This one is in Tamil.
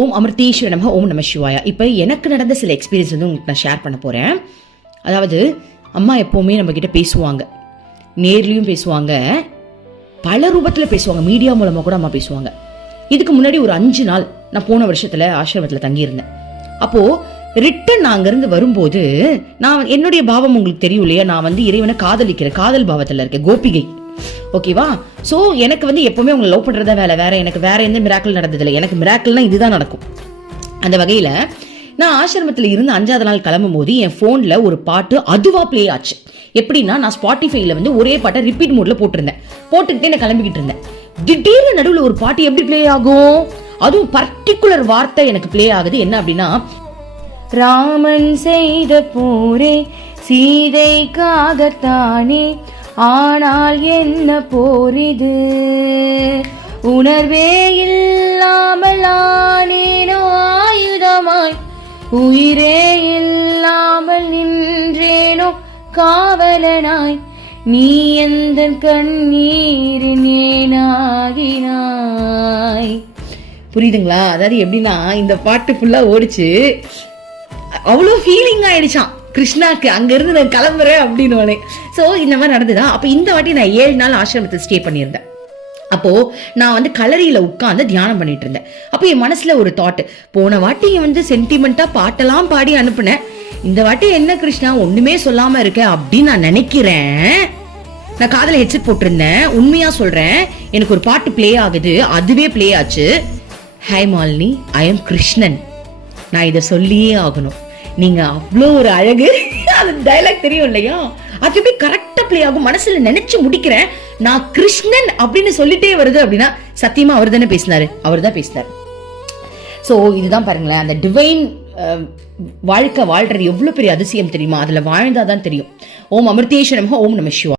ஓம் அமிர்தேஸ்வர நமஹ, ஓம் நம சிவாயா. இப்போ எனக்கு நடந்த சில எக்ஸ்பீரியன்ஸ் வந்து உங்களுக்கு நான் ஷேர் பண்ண போகிறேன். அதாவது அம்மா எப்போவுமே நம்மக்கிட்ட பேசுவாங்க, நேர்லேயும் பேசுவாங்க, பல ரூபத்தில் பேசுவாங்க, மீடியா மூலமாக கூட அம்மா பேசுவாங்க. இதுக்கு முன்னாடி ஒரு 5 நாள் நான் போன வருஷத்தில் ஆசிரமத்தில் தங்கியிருந்தேன். அப்போது ரிட்டன் நான் அங்கேருந்து வரும்போது நான் என்னுடைய பாவம் உங்களுக்கு தெரியும் இல்லையா, நான் வந்து இறைவனை காதலிக்கிறேன், காதல் பாவத்தில் இருக்கேன், கோபிகை. ஓகேவா? ஸோ எனக்கு வந்து எப்பவுமே உங்களை லவ் பண்ணுறதா வேலை, எனக்கு வேற எந்த மிராக்கிள் நடந்ததில்லை. எனக்கு மிராக்கிள்னா இதுதான் நடக்கும். அந்த வகையில் நான் ஆசிரமத்தில் இருந்து 5ஆவது நாள் கிளம்பும் போது என் ஃபோனில் ஒரு பாட்டு அதுவா ப்ளே ஆச்சு. எப்படின்னா, நான் ஸ்பாட்டிஃபைல வந்து ஒரே பாட்டை ரிப்பீட் மோட்ல போட்டுக்கிட்டே நான் கிளம்பிக்கிட்டு இருந்தேன். திடீர்னு நடுவில் ஒரு பாட்டு எப்படி ப்ளே ஆகும், அதுவும் பர்டிகுலர் வார்த்தை எனக்கு ப்ளே ஆகுது. என்ன அப்படின்னா, ராமன் செய்த போரே சீதைக்காகத்தானே, ஆனால் என்ன போரிது, உணர்வே இல்லாமல் ஆனேனோ ஆயுதமாய், உயிரே இல்லாமல் நின்றேனோ காவலனாய், நீ எந்த கண்ணீரின் ஏனாகினாய். புரியுதுங்களா? அதாவது எப்படின்னா, இந்த பாட்டு ஃபுல்லா ஓடிச்சு, அவ்வளோ ஃபீலிங் ஆயிடுச்சான் கிருஷ்ணாக்கு. அங்க இருந்து நான் கிளம்புறேன் அப்படின்னு. ஸோ இந்த மாதிரி நடந்துதா. அப்போ இந்த வாட்டி நான் 7 நாள் ஆசிரமத்தில் ஸ்டே பண்ணியிருந்தேன். அப்போ நான் வந்து கலரியில உட்காந்து தியானம் பண்ணிட்டு இருந்தேன். அப்போ என் மனசுல ஒரு தாட், போன வாட்டி வந்து சென்டிமெண்டா பாட்டெல்லாம் பாடி அனுப்புனேன், இந்த வாட்டி என்ன கிருஷ்ணா ஒண்ணுமே சொல்லாம இருக்க அப்படின்னு நான் நினைக்கிறேன். நான் காதுல ஹெட்செட் போட்டிருந்தேன், உண்மையா சொல்றேன், எனக்கு ஒரு பாட்டு பிளே ஆகுது, அதுவே பிளே ஆச்சு. Hi Malini, I am Krishnan, நான் இதை சொல்லியே ஆகணும், நீங்க அவ்வளோ ஒரு அழகு. அது டைலாக் தெரியும் இல்லையா, அது எப்படி கரெக்டா பிளே ஆகும். மனசுல நினைச்சு முடிக்கிறேன், நான் கிருஷ்ணன் அப்படின்னு சொல்லிட்டே வருது அப்படின்னா சத்தியமா அவர் தானே பேசினாரு, அவர் தான் பேசினார். ஸோ இதுதான் பாருங்களேன், அந்த டிவைன் வாழ்க்கை வாழ்றது எவ்வளவு பெரிய அதிசயம் தெரியுமா, அதுல வாழ்ந்தாதான் தெரியும். ஓம் அமிர்தேஸ்வர நமஹ, ஓம் நம சிவாயா.